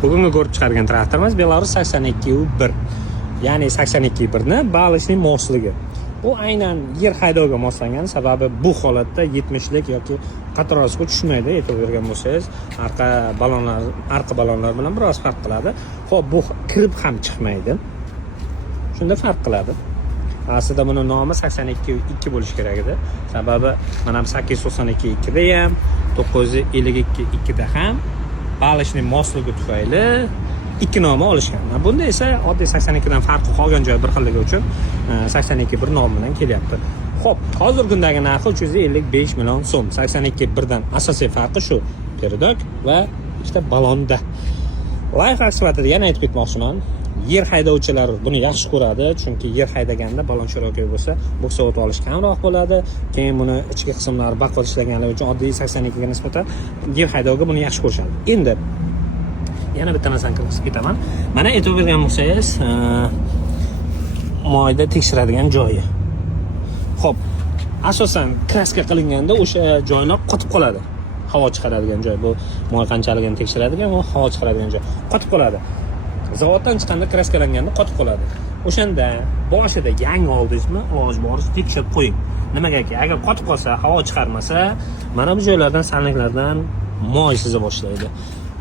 Bugungi ko'rib chiqargan traktorimiz Belarus 82U1. Ya'ni 82U1 ni balishning mosligi. Bu aynan yer haydovga moslangan, sababi bu holatda 70lik yoki qatorasiga tushmaydi. E'tibor bergan bo'lsangiz, arqa balonlar bilan biroz farq qiladi. Xo'p, bu kirib ham chiqmaydi. Shunda farq qiladi. Aslida buni nomi 82U2 bo'lish kerak edi. Sababi mana 892 da ham, 952 da ham balishning mosligi tufayli ikki nomi olishgan. Bunda esa oddiy 82 dan farqi qolgan joyi bir xilligi uchun 82 bir nom bilan kelyapti. Xo'p, hozirgi kundagi narxi 355 million so'm. 82 birdan asosiy farqi shu, peridok va ikkita balonda. Layfhak sifatida yana aytib ketmoqchiman. Yer haydovchilar buni yaxshi ko'radi, chunki yer haydaganda balon shirokoy bo'lsa, buksa o't olish kamroq bo'ladi. Keyin buni ichki qismlari baquvvat ishlaganligi uchun oddiy 82 ga nisbatan yer haydovga buni yaxshi ko'rishadi. Endi yana bitta narsani qilib ketaman. Mana e'tibor bergan bo'lsangiz, moyda tekshiradigan joyi. Xo'p, asosan kraska qilinganda o'sha joyni qotib qoladi. Havo chiqaradigan joy. Bu moy qanchaligini tekshiradigan va havo chiqaradigan joy qotib qoladi. Zavoddan chiqqanda kraskalanganda qotib qoladi. O'shanda boshida yangi oldingizmi, iloji boricha tekshirib qo'ying. Nimagaki, agar qotib qolsa, havo chiqarmasa, mana bu joylardan, salniklardan moy siza boshlaydi.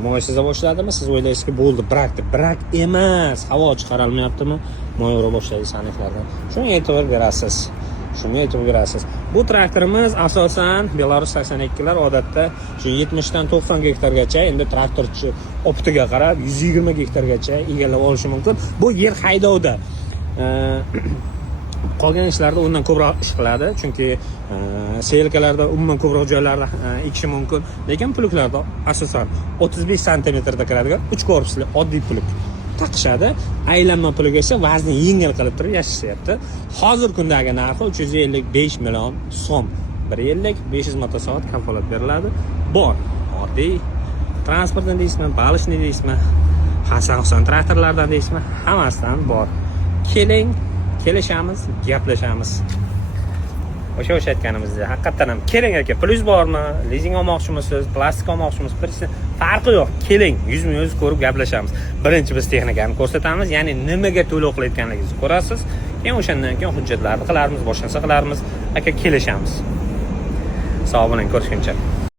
Moy siza boshladimi, siz o'ylaysizki, bo'ldi, brak emas, havo chiqara olmayaptimi, moy ura boshlaydi salniklardan. Shunga e'tibor berasiz. Bu traktorimiz asosan Belarus 82 lar odatda shu 70 dan 90 gektargacha, endi traktorchi optiga qarab 120 gektargacha egallab olishi mumkin. Bu yer haydovda. Qolgan ishlarda undan ko'proq ish qiladi, chunki selkalarda umuman ko'proq joylarda ekishi mumkin. Lekin pluklarda asosan 35 santimetrda kiradigan 3 korpusli oddiy pluk taqishadi. Aylanma pluk esa vazni yengil qilib turib yashashyapti. Hozir kundagi narxi 355 million so'm. 1 yillik 500 motosoat kafolat beriladi. Bor. Oddiy transportdan deysizmi, balishni deysizmi, Hasan traktorlardan deysizmi, hammasidan bor. Keling, kelishamiz, gaplashamiz. O'sha aytganimizda haqiqatan ham keling aka, plyus bormi, lizing olmoqchimisiz, plastik olmoqchimisiz, birisi farqi yo'q. Keling, yuzma-yuz ko'rib gaplashamiz. Birinchi biz texnikani ko'rsatamiz, ya'ni nimaga to'lov qilayotganligingizni ko'rasiz. Keyin o'shandan keyin hujjatlarni qilarmiz, boshqasi qilarmiz. Aka, kelishamiz. Sog' bo'ling, ko'rishguncha.